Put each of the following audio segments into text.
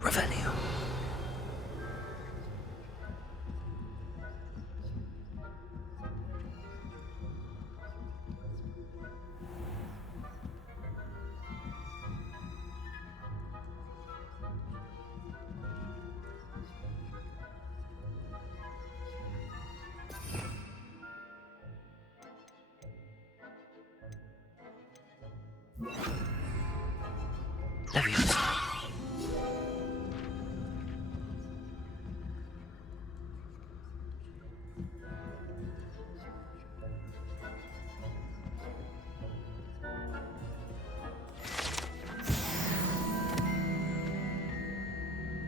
Revelio. Leviosa.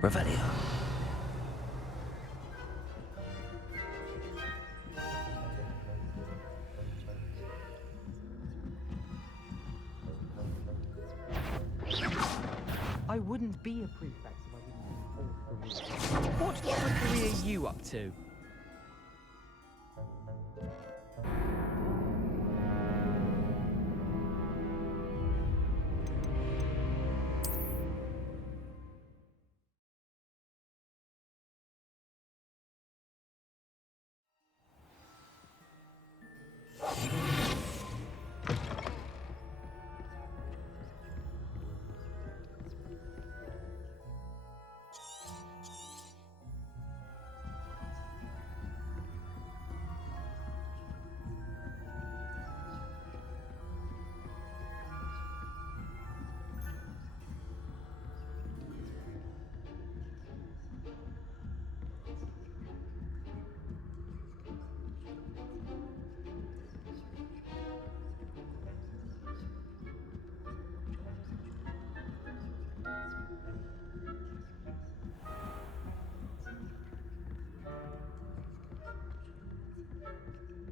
Revelio. I wouldn't be a prefect if I didn't do all three. What trickery are you up to?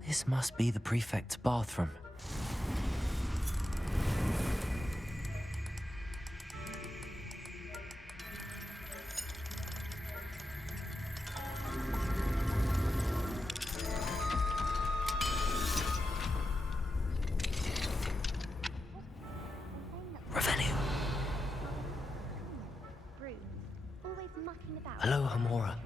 This must be the prefect's bathroom. Revelio. Always mucking about. Hello, Hamora.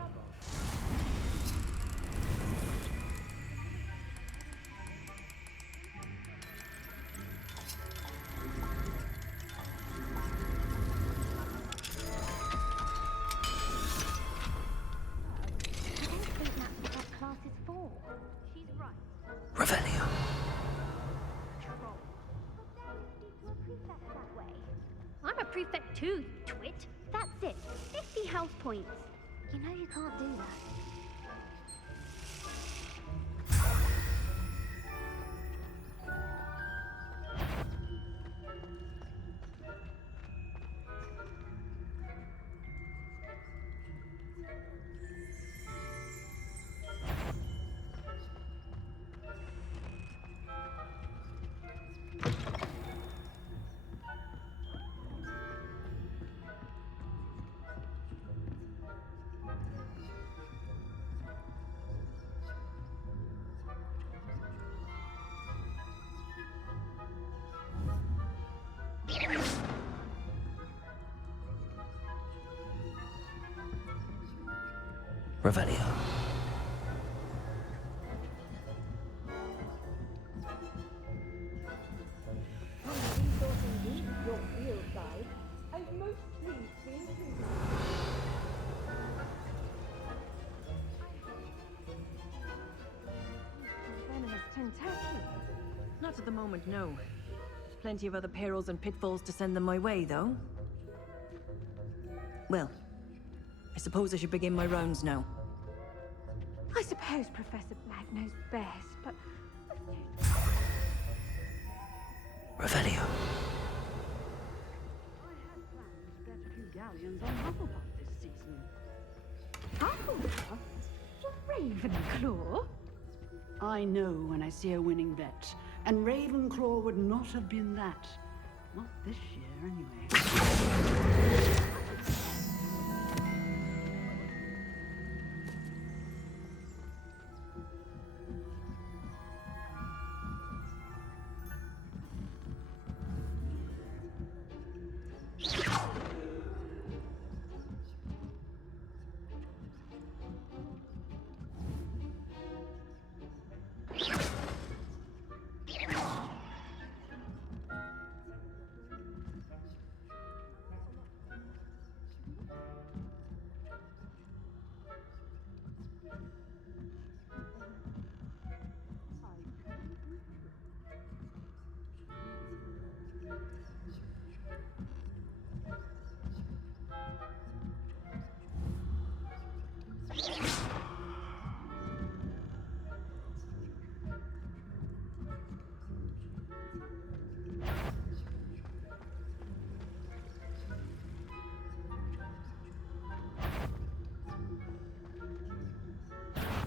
Revelio. I'm a prefect too, you twit. That's it. 50 health points. You know you can't do that. Revelio. Venomous tentacle. Not at the moment, no. Plenty of other perils and pitfalls to send them my way, though. Well, I suppose I should begin my rounds now. I suppose Professor Black knows best, but... Revelio. I had planned to bet a few galleons on Hufflepuff this season. Hufflepuff? Ravenclaw? I know when I see a winning bet, and Ravenclaw would not have been that. Not this year, anyway.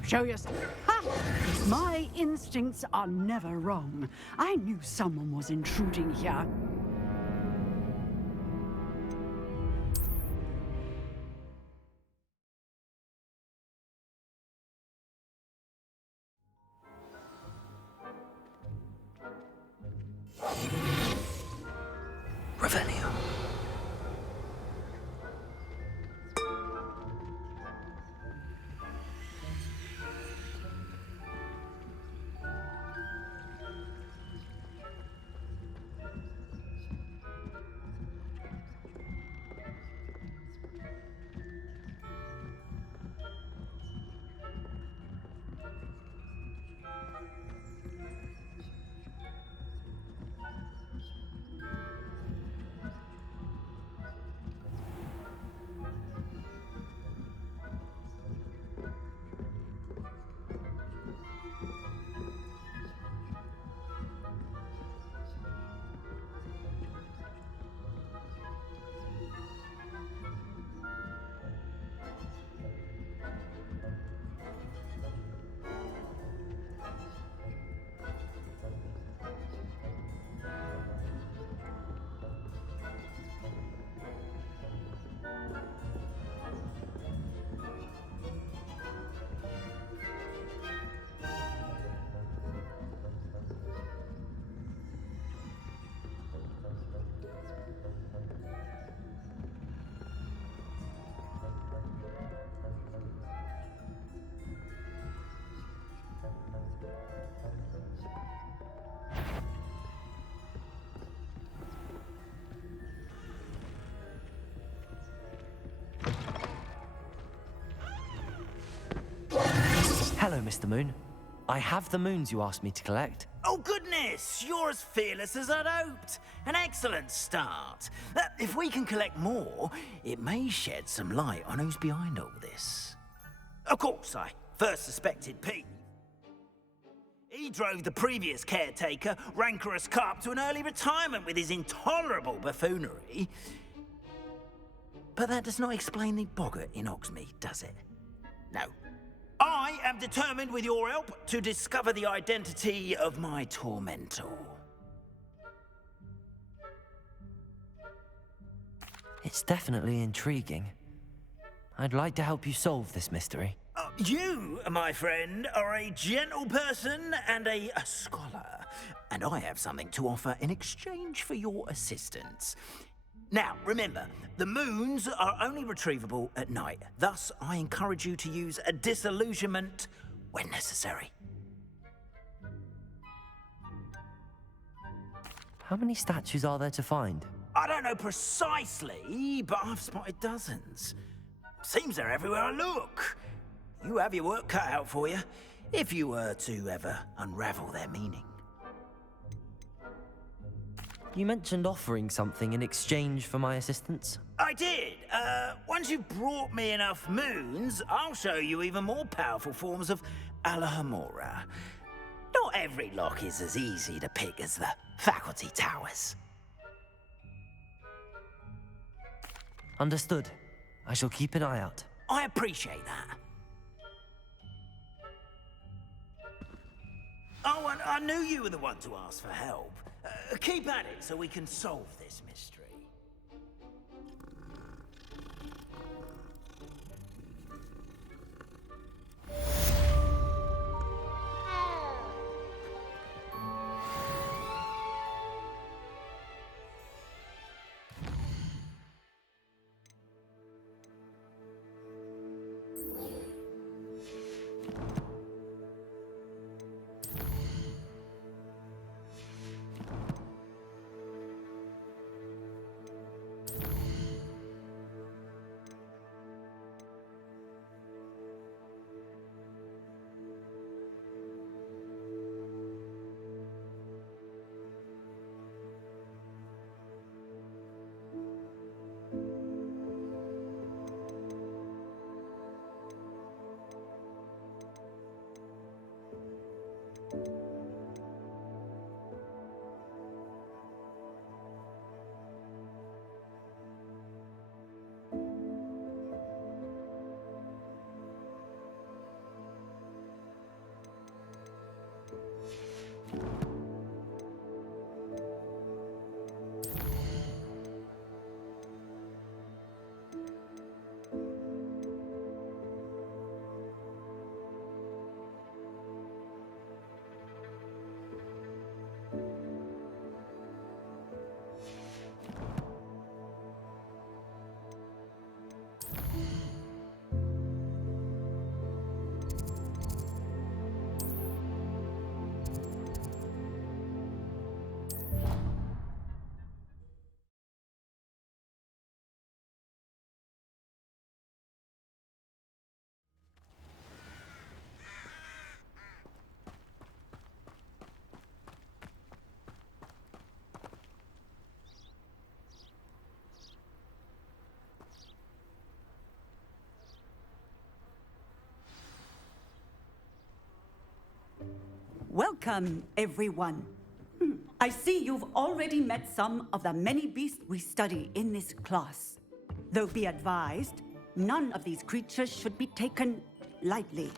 Show yourself. Ha! My instincts are never wrong. I knew someone was intruding here. Revelio. Hello, Mr. Moon. I have the moons you asked me to collect. Oh, goodness! You're as fearless as I'd hoped. An excellent start. If we can collect more, it may shed some light on who's behind all this. Of course, I first suspected Pete. He drove the previous caretaker, Rancorous Carp, to an early retirement with his intolerable buffoonery. But that does not explain the boggart in Hogsmeade, does it? No. I am determined, with your help, to discover the identity of my tormentor. It's definitely intriguing. I'd like to help you solve this mystery. You, my friend, are a gentle person and a scholar, and I have something to offer in exchange for your assistance. Now, remember, the moons are only retrievable at night. Thus, I encourage you to use a disillusionment when necessary. How many statues are there to find? I don't know precisely, but I've spotted dozens. Seems they're everywhere I look. You have your work cut out for you, if you were to ever unravel their meaning. You mentioned offering something in exchange for my assistance. I did. Once you've brought me enough moons, I'll show you even more powerful forms of Alohomora. Not every lock is as easy to pick as the faculty towers. Understood. I shall keep an eye out. I appreciate that. Oh, and I knew you were the one to ask for help. Keep at it so we can solve this mystery. Welcome, everyone. I see you've already met some of the many beasts we study in this class. Though be advised, none of these creatures should be taken lightly.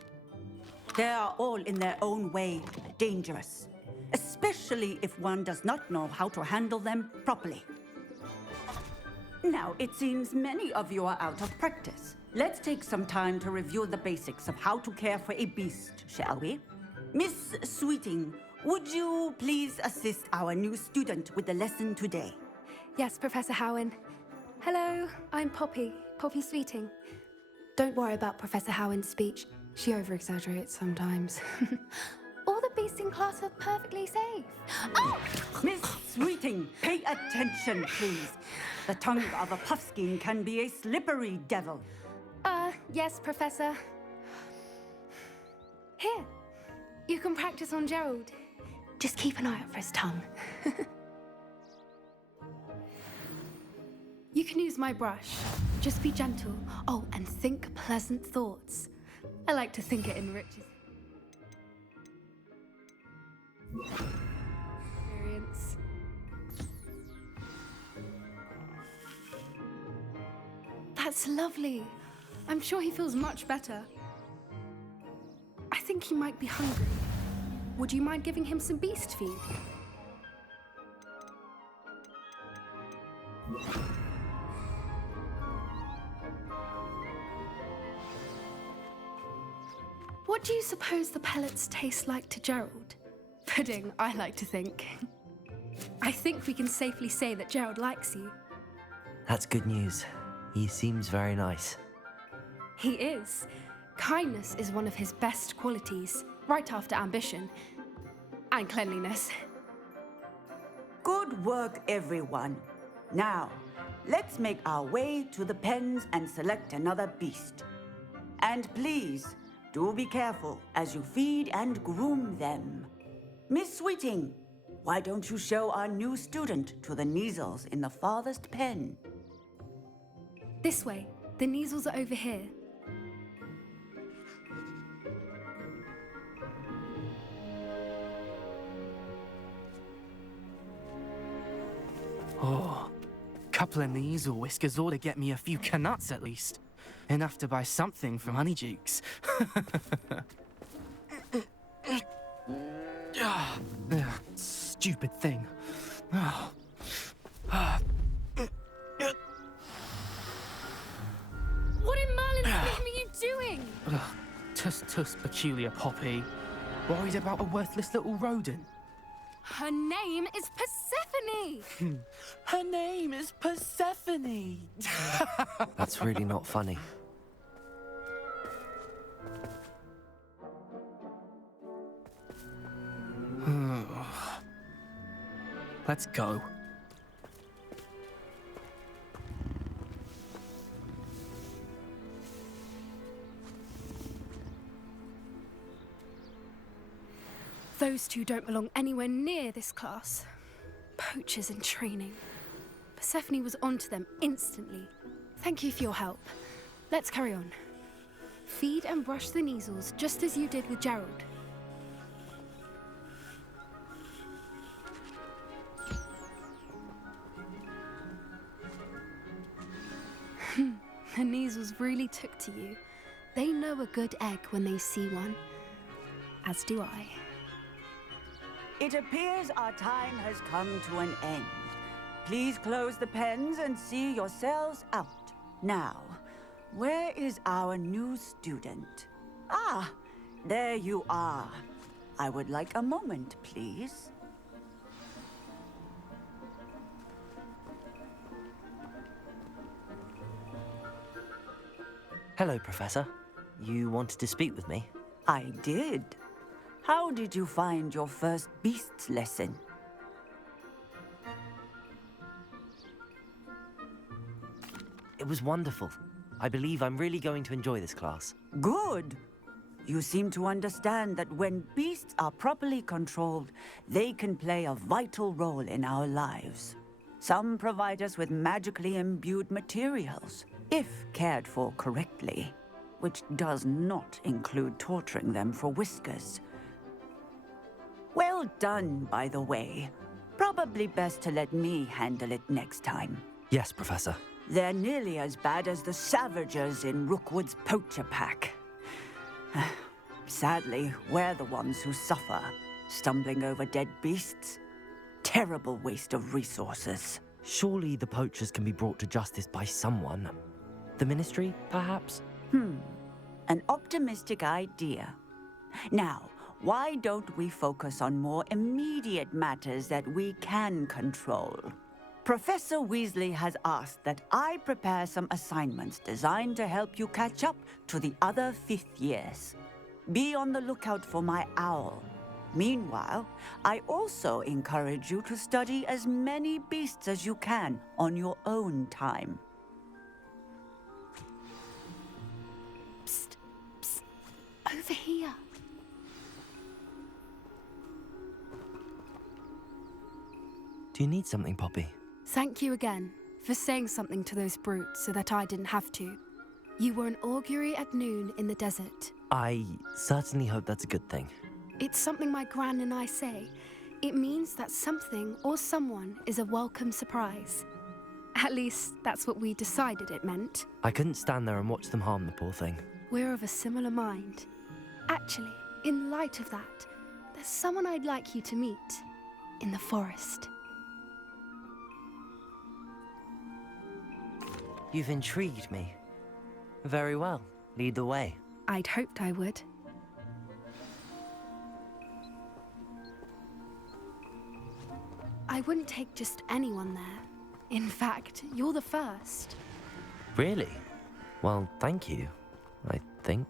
They are all in their own way dangerous, especially if one does not know how to handle them properly. Now, it seems many of you are out of practice. Let's take some time to review the basics of how to care for a beast, shall we? Miss Sweeting, would you please assist our new student with the lesson today? Yes, Professor Howen. Hello, I'm Poppy Sweeting. Don't worry about Professor Howen's speech. She over-exaggerates sometimes. All the beasts in class are perfectly safe. Oh! Miss Sweeting, pay attention, please. The tongue of a puffskein can be a slippery devil. Yes, Professor. Here, you can practice on Gerald. Just keep an eye out for his tongue. You can use my brush. Just be gentle. Oh, and think pleasant thoughts. I like to think it enriches experience. That's lovely. I'm sure he feels much better. I think he might be hungry. Would you mind giving him some beast feed? What do you suppose the pellets taste like to Gerald? Pudding, I like to think. I think we can safely say that Gerald likes you. That's good news. He seems very nice. He is. Kindness is one of his best qualities, right after ambition and cleanliness. Good work, everyone. Now, let's make our way to the pens and select another beast. And please, do be careful as you feed and groom them. Miss Sweeting, why don't you show our new student to the Neasels in the farthest pen? This way. The Neasels are over here. Oh, couple of Neasel whiskers ought to get me a few canuts at least. Enough to buy something from Honeydukes. Stupid thing. What in Merlin's name are you doing? Tuss, peculiar Poppy. Worried about a worthless little rodent. Her name is Persephone! Her name is Persephone! That's really not funny. Let's go. Those two don't belong anywhere near this class. Poachers in training. Persephone was onto them instantly. Thank you for your help. Let's carry on. Feed and brush the Neasels just as you did with Gerald. The Neasels really took to you. They know a good egg when they see one. As do I. It appears our time has come to an end. Please close the pens and see yourselves out. Now, where is our new student? Ah, there you are. I would like a moment, please. Hello, Professor. You wanted to speak with me? I did. How did you find your first beasts lesson? It was wonderful. I believe I'm really going to enjoy this class. Good. You seem to understand that when beasts are properly controlled, they can play a vital role in our lives. Some provide us with magically imbued materials, if cared for correctly, which does not include torturing them for whiskers. Well done, by the way. Probably best to let me handle it next time. Yes, Professor. They're nearly as bad as the Savagers in Rookwood's poacher pack. Sadly, we're the ones who suffer, stumbling over dead beasts. Terrible waste of resources. Surely the poachers can be brought to justice by someone. The Ministry, perhaps? An optimistic idea. Now, why don't we focus on more immediate matters that we can control? Professor Weasley has asked that I prepare some assignments designed to help you catch up to the other 5th years. Be on the lookout for my owl. Meanwhile, I also encourage you to study as many beasts as you can on your own time. Psst, psst, over here. Do you need something, Poppy? Thank you again for saying something to those brutes so that I didn't have to. You were an augury at noon in the desert. I certainly hope that's a good thing. It's something my gran and I say. It means that something or someone is a welcome surprise. At least, that's what we decided it meant. I couldn't stand there and watch them harm the poor thing. We're of a similar mind. Actually, in light of that, there's someone I'd like you to meet in the forest. You've intrigued me. Very well. Lead the way. I'd hoped I would. I wouldn't take just anyone there. In fact, you're the first. Really? Well, thank you, I think.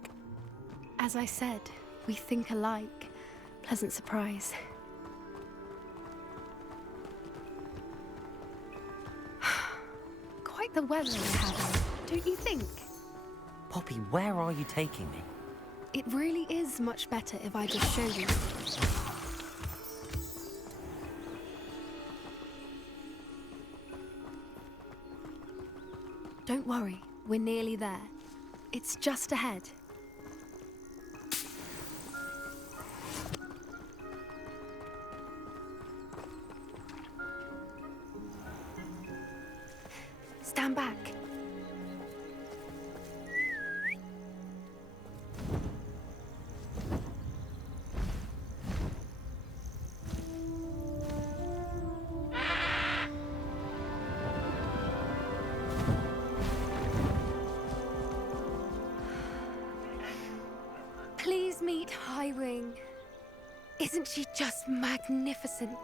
As I said, we think alike. Pleasant surprise. Quite the weather we're having, don't you think? Poppy, where are you taking me? It really is much better if I just show you. Don't worry, we're nearly there. It's just ahead. Stand back. Please meet Highwing. Isn't she just magnificent?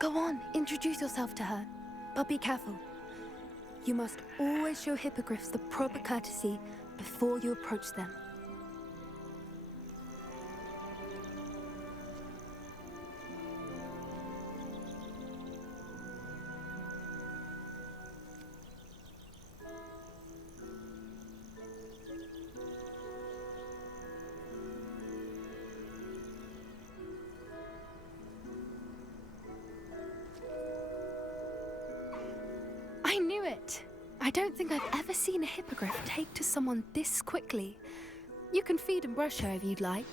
Go on, introduce yourself to her. But be careful. You must always show hippogriffs the proper courtesy before you approach them. I knew it! I don't think I've ever seen a hippogriff take to someone this quickly. You can feed and brush her if you'd like.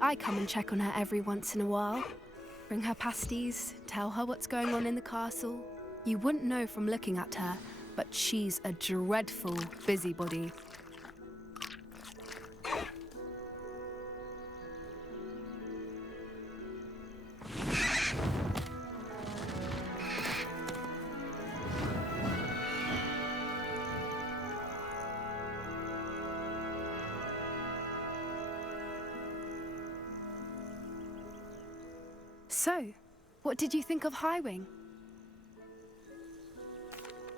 I come and check on her every once in a while. Bring her pasties, tell her what's going on in the castle. You wouldn't know from looking at her, but she's a dreadful busybody. So, what did you think of Highwing?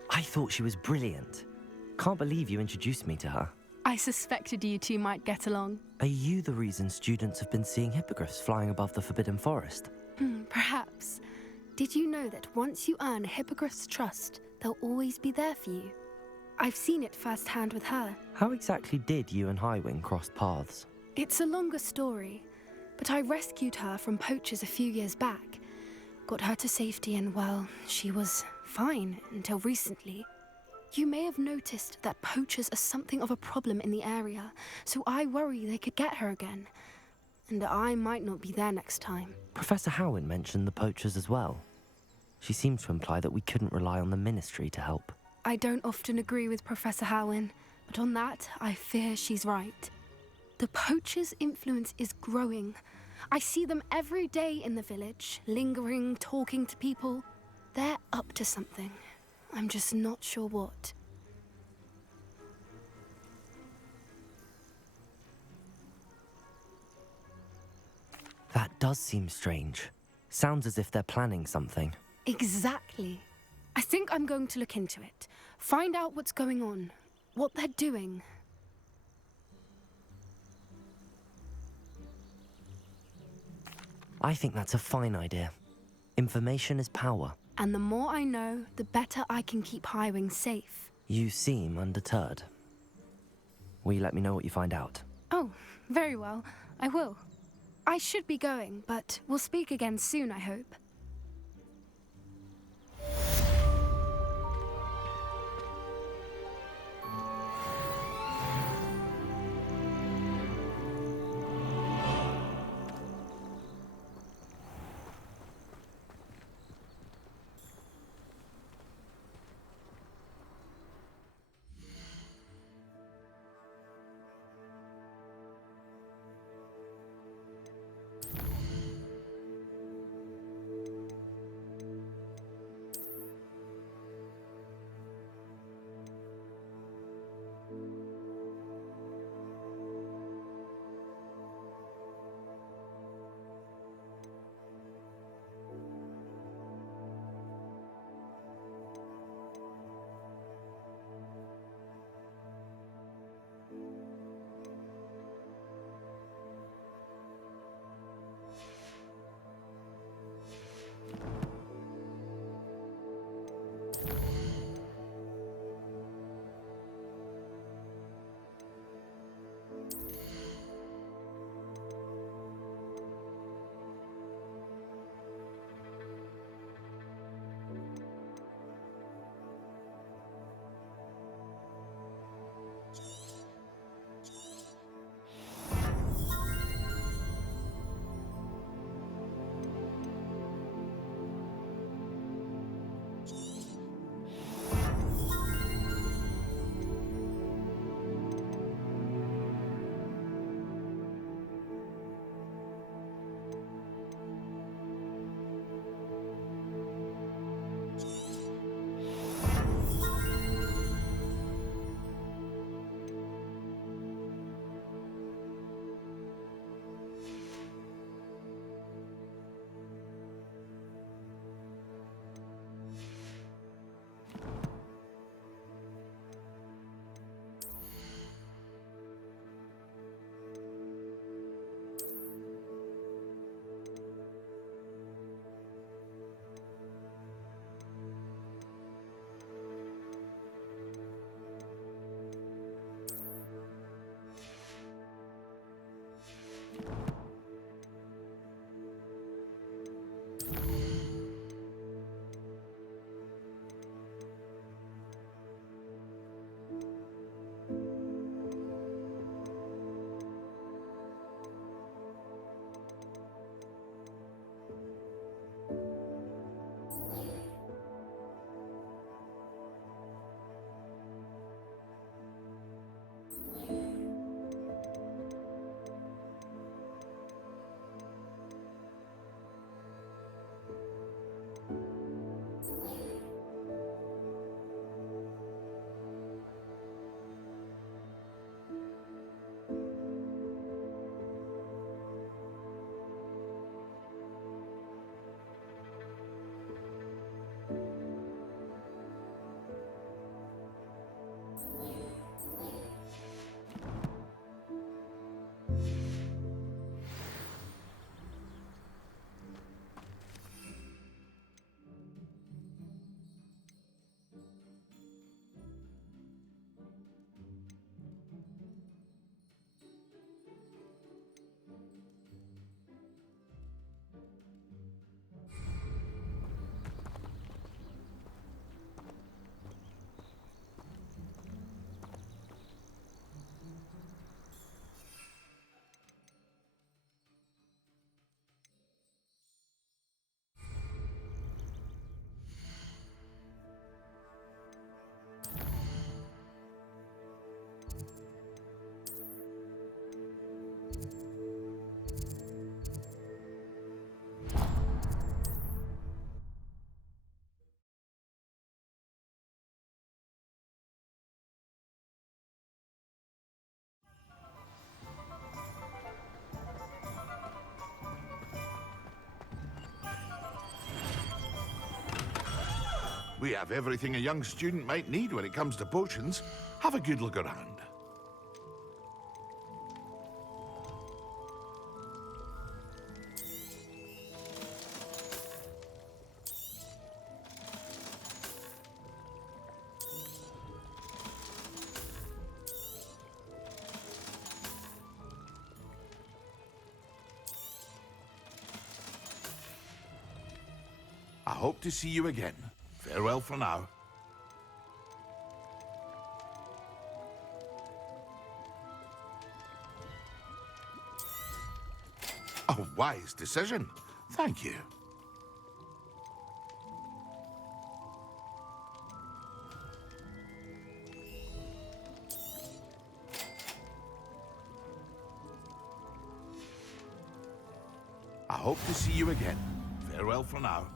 I thought she was brilliant. Can't believe you introduced me to her. I suspected you two might get along. Are you the reason students have been seeing hippogriffs flying above the Forbidden Forest? Perhaps. Did you know that once you earn a hippogriff's trust, they'll always be there for you? I've seen it firsthand with her. How exactly did you and Highwing cross paths? It's a longer story, but I rescued her from poachers a few years back. Got her to safety and, well, she was fine until recently. You may have noticed that poachers are something of a problem in the area, so I worry they could get her again. and I might not be there next time. Professor Howin mentioned the poachers as well. She seemed to imply that we couldn't rely on the Ministry to help. I don't often agree with Professor Howin, but on that, I fear she's right. The poachers' influence is growing. I see them every day in the village, lingering, talking to people. They're up to something. I'm just not sure what. That does seem strange. Sounds as if they're planning something. Exactly. I think I'm going to look into it. Find out what's going on, what they're doing. I think that's a fine idea. Information is power. And the more I know, the better I can keep Highwing safe. You seem undeterred. Will you let me know what you find out? Oh, very well. I will. I should be going, but we'll speak again soon, I hope. We have everything a young student might need when it comes to potions. Have a good look around. I hope to see you again. Farewell for now. A wise decision. Thank you. I hope to see you again. Farewell for now.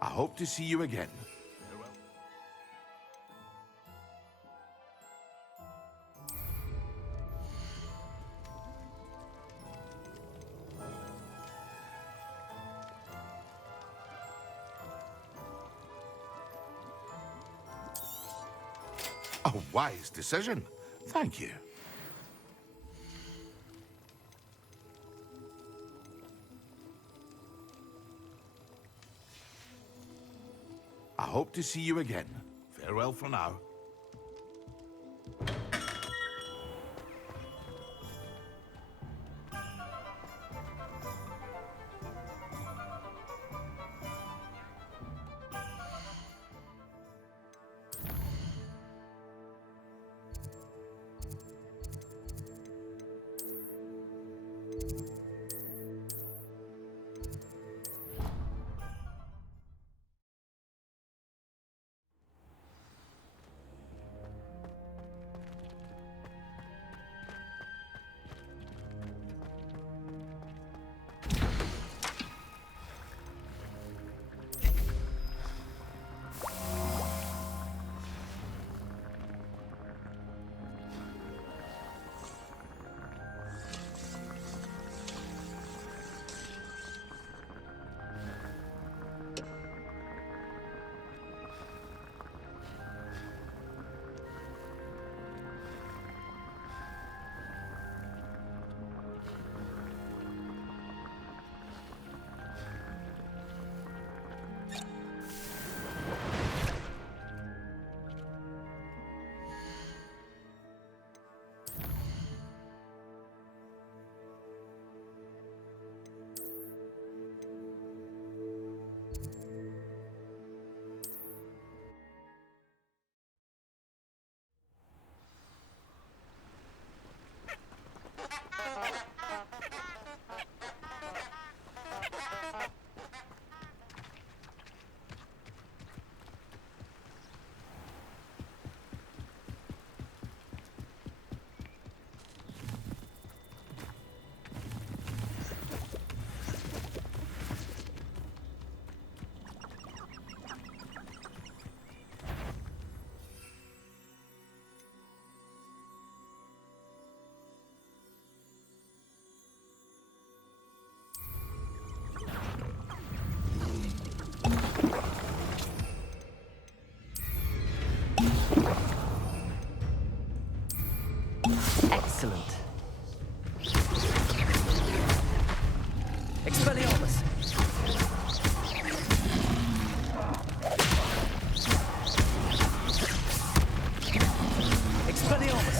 I hope to see you again. Farewell. A wise decision. Thank you. I hope to see you again. Farewell for now. Excellent. Expelliarmus! Expelliarmus!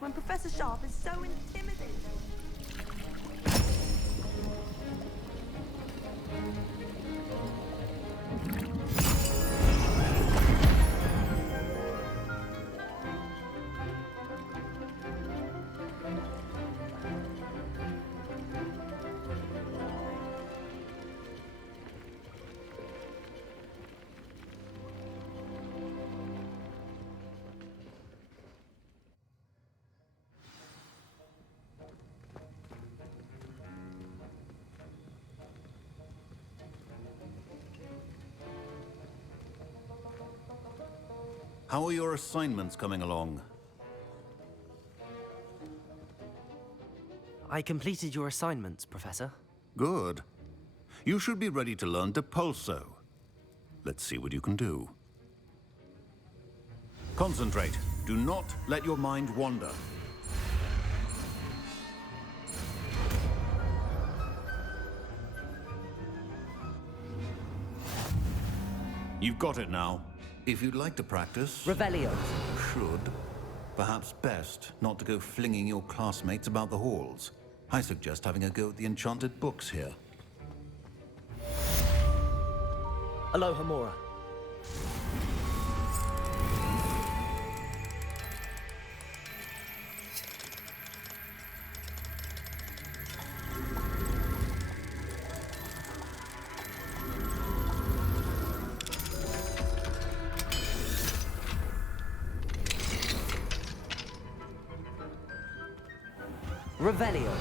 When Professor Sharp is so intimidating. How are your assignments coming along? I completed your assignments, Professor. Good. You should be ready to learn Depulso. Let's see what you can do. Concentrate. Do not let your mind wander. You've got it now. If you'd like to practice... Revelio. Should. Perhaps best not to go flinging your classmates about the halls. I suggest having a go at the enchanted books here. Alohomora. Revelio.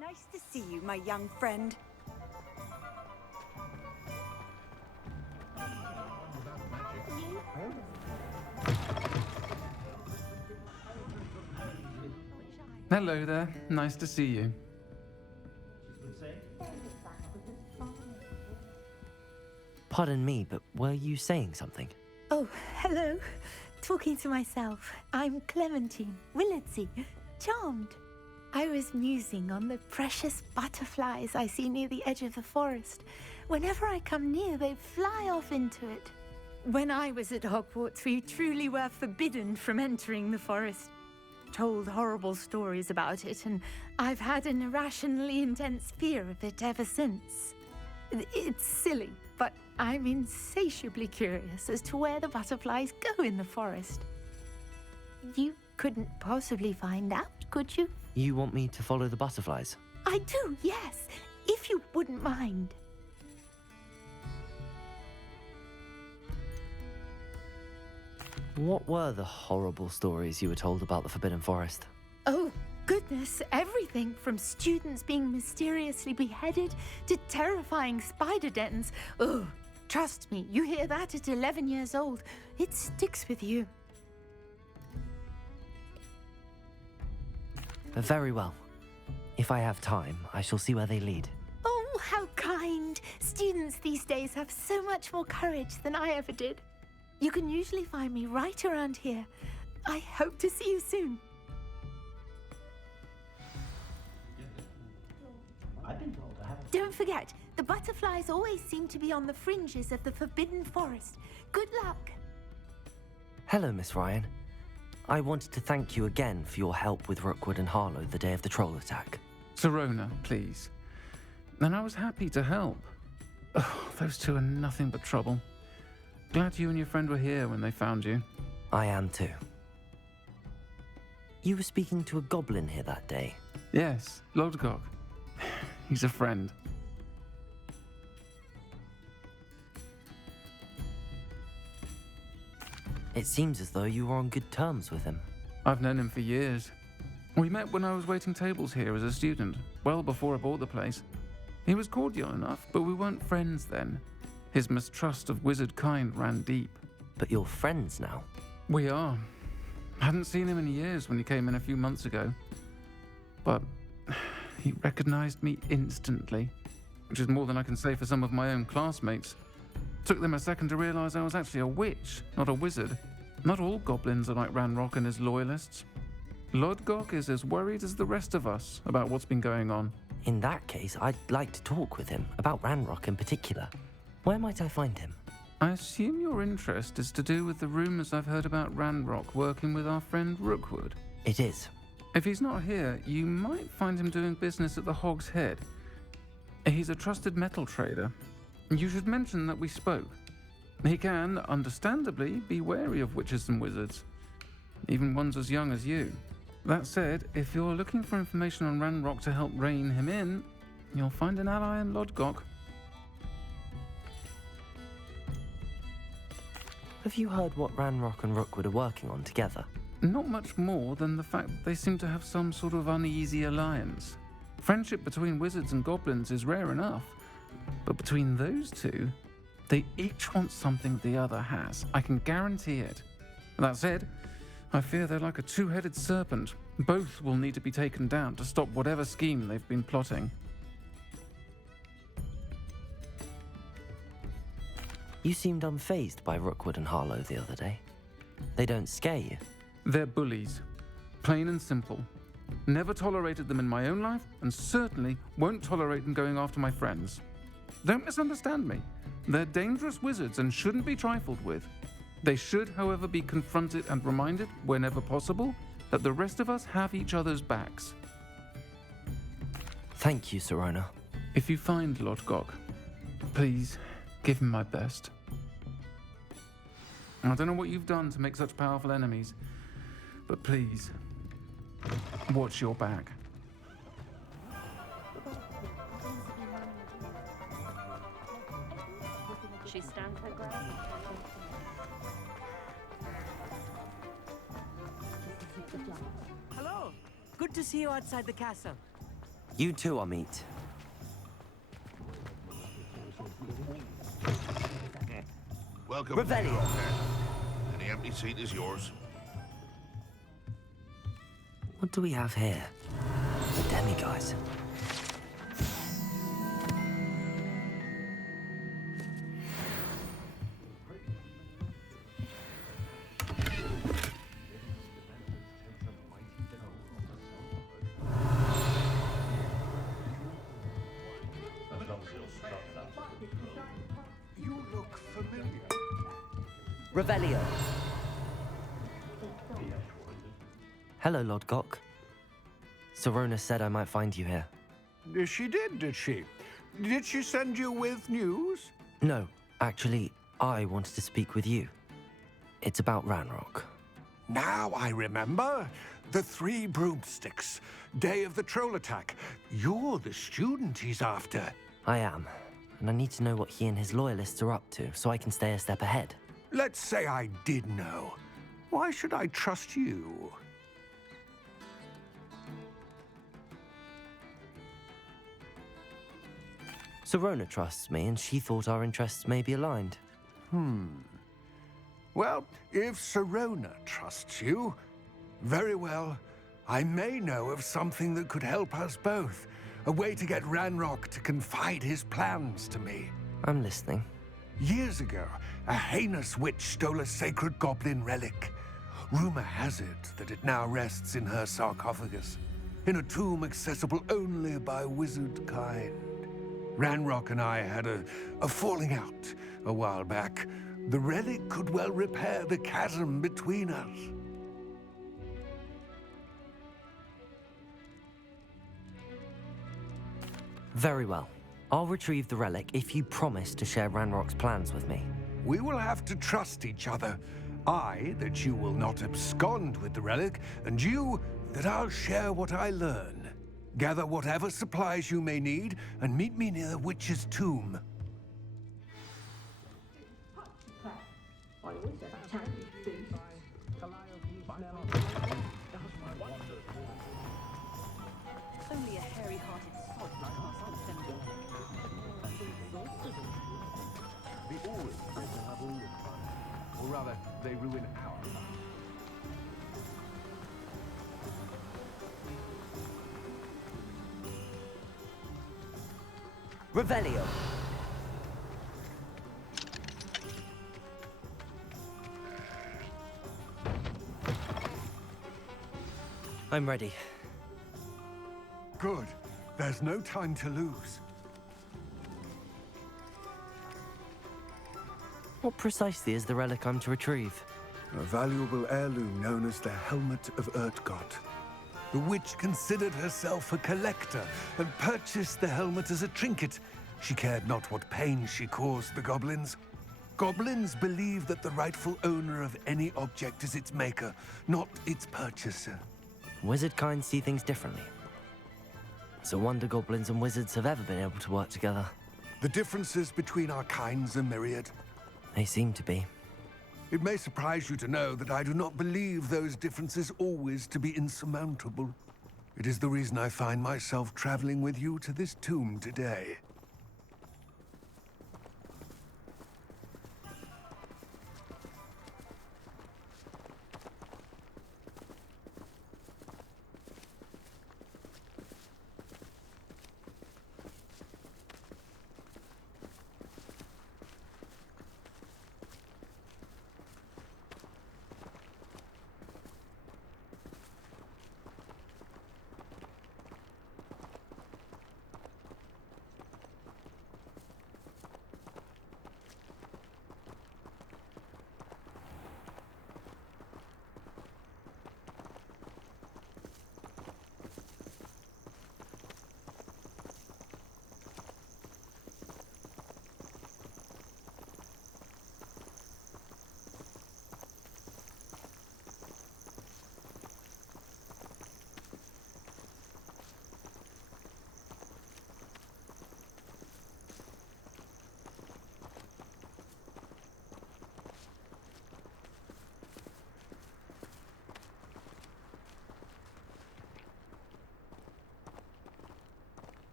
Nice to see you, my young friend. Hello there. Nice to see you. Pardon me, but were you saying something? Oh, hello. Talking to myself. I'm Clementine Willardsey. Charmed. I was musing on the precious butterflies I see near the edge of the forest. Whenever I come near, they fly off into it. When I was at Hogwarts, we truly were forbidden from entering the forest. Told horrible stories about it, and I've had an irrationally intense fear of it ever since. It's silly, but I'm insatiably curious as to where the butterflies go in the forest. You couldn't possibly find out, could you? You want me to follow the butterflies? I do, yes, if you wouldn't mind. What were the horrible stories you were told about the Forbidden Forest? Oh, goodness, everything from students being mysteriously beheaded to terrifying spider dens. Oh, trust me, you hear that at 11 years old, it sticks with you. Very well. If I have time, I shall see where they lead. Oh, how kind. Students these days have so much more courage than I ever did. You can usually find me right around here. I hope to see you soon. Don't forget, the butterflies always seem to be on the fringes of the Forbidden Forest. Good luck. Hello, Miss Ryan. I wanted to thank you again for your help with Rookwood and Harlow the day of the troll attack. Sirona, please. And I was happy to help. Oh, those two are nothing but trouble. Glad you and your friend were here when they found you. I am too. You were speaking to a goblin here that day. Yes, Lodgok. He's a friend. It seems as though you were on good terms with him. I've known him for years. We met when I was waiting tables here as a student, well before I bought the place. He was cordial enough, but we weren't friends then. His mistrust of wizard kind ran deep. But you're friends now? We are. I hadn't seen him in years when he came in a few months ago. But he recognized me instantly, which is more than I can say for some of my own classmates. Took them a second to realize I was actually a witch, not a wizard. Not all goblins are like Ranrock and his loyalists. Lodgok is as worried as the rest of us about what's been going on. In that case, I'd like to talk with him, about Ranrock in particular. Where might I find him? I assume your interest is to do with the rumors I've heard about Ranrock working with our friend Rookwood. It is. If he's not here, you might find him doing business at the Hog's Head. He's a trusted metal trader. You should mention that we spoke. He can, understandably, be wary of witches and wizards, even ones as young as you. That said, if you're looking for information on Ranrock to help rein him in, you'll find an ally in Lodgok. Have you heard what Ranrock and Rookwood are working on together? Not much more than the fact that they seem to have some sort of uneasy alliance. Friendship between wizards and goblins is rare enough, but between those two, they each want something the other has. I can guarantee it. That said, I fear they're like a two-headed serpent. Both will need to be taken down to stop whatever scheme they've been plotting. You seemed unfazed by Rookwood and Harlow the other day. They don't scare you. They're bullies. Plain and simple. Never tolerated them in my own life, and certainly won't tolerate them going after my friends. Don't misunderstand me. They're dangerous wizards and shouldn't be trifled with. They should, however, be confronted and reminded, whenever possible, that the rest of us have each other's backs. Thank you, Sirona. If you find Lodgok, please give him my best. I don't know what you've done to make such powerful enemies, but please, watch your back. She stands her ground. Hello. Good to see you outside the castle. You too, Amit. Welcome. Revelio. Any empty seat is yours. What do we have here? The demigods. You look familiar. Revelio. Hello, Lodgok. Sirona said I might find you here. She did she? Did she send you with news? No, actually, I wanted to speak with you. It's about Ranrock. Now I remember. The 3 broomsticks. Day of the troll attack. You're the student he's after. I am, and I need to know what he and his loyalists are up to so I can stay a step ahead. Let's say I did know. Why should I trust you? Sirona trusts me, and she thought our interests may be aligned. Well, if Sirona trusts you, very well. I may know of something that could help us both. A way to get Ranrock to confide his plans to me. I'm listening. Years ago, a heinous witch stole a sacred goblin relic. Rumor has it that it now rests in her sarcophagus, in a tomb accessible only by wizard kind. Ranrock and I had a falling out a while back. The relic could well repair the chasm between us. Very well. I'll retrieve the relic if you promise to share Ranrock's plans with me. We will have to trust each other. I, that you will not abscond with the relic, and you, that I'll share what I learn. Gather whatever supplies you may need, and meet me near the witch's tomb. Only a hairy-hearted sod could cast an assembly. The always better to have all the fun. Or rather, they ruin our fun. Revelio. I'm ready. Good. There's no time to lose. What precisely is the relic I'm to retrieve? A valuable heirloom known as the Helmet of Urtkot. The witch considered herself a collector and purchased the helmet as a trinket. She cared not what pain she caused the goblins. Goblins believe that the rightful owner of any object is its maker, not its purchaser. Wizard kind see things differently. It's a wonder goblins and wizards have ever been able to work together. The differences between our kinds are myriad. They seem to be. It may surprise you to know that I do not believe those differences always to be insurmountable. It is the reason I find myself traveling with you to this tomb today.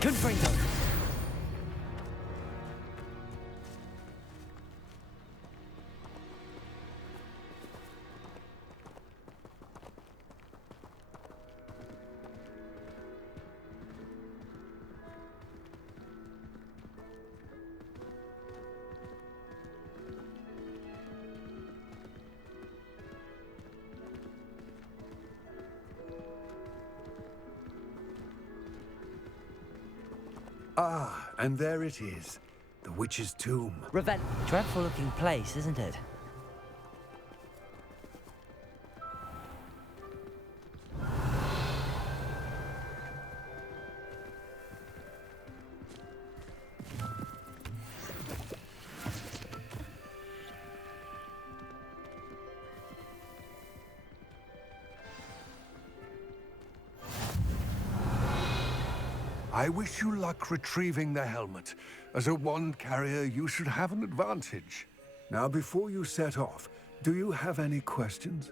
Confringo. Ah, and there it is. The witch's tomb. Dreadful looking place, isn't it? I wish you luck retrieving the helmet. As a wand carrier, you should have an advantage. Now, before you set off, do you have any questions?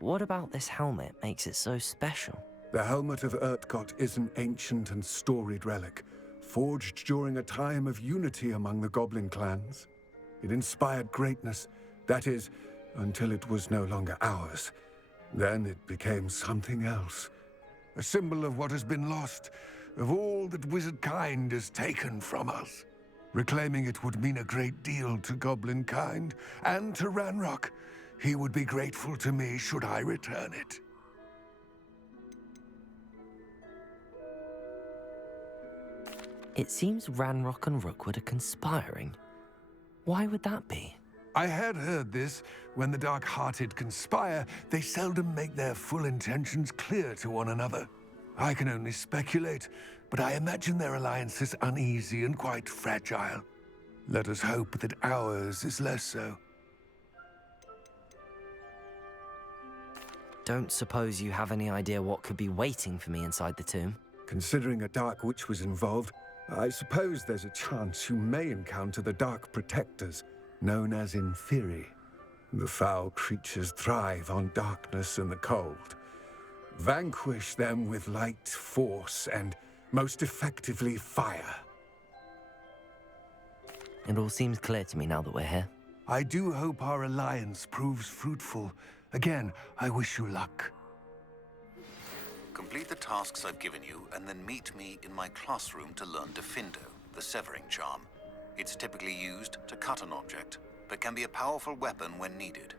What about this helmet makes it so special? The helmet of Urtkot is an ancient and storied relic, forged during a time of unity among the goblin clans. It inspired greatness, that is, until it was no longer ours. Then it became something else. A symbol of what has been lost, of all that wizard kind has taken from us. Reclaiming it would mean a great deal to goblin kind, and to Ranrock. He would be grateful to me should I return it. It seems Ranrock and Rookwood are conspiring. Why would that be? I had heard this. When the dark-hearted conspire, they seldom make their full intentions clear to one another. I can only speculate, but I imagine their alliance is uneasy and quite fragile. Let us hope that ours is less so. Don't suppose you have any idea what could be waiting for me inside the tomb? Considering a dark witch was involved, I suppose there's a chance you may encounter the Dark Protectors, known as Inferi. The foul creatures thrive on darkness and the cold. Vanquish them with light, force, and most effectively fire. It all seems clear to me now that we're here. I do hope our alliance proves fruitful. Again, I wish you luck. Complete the tasks I've given you, and then meet me in my classroom to learn Defindo, the severing charm. It's typically used to cut an object, but can be a powerful weapon when needed.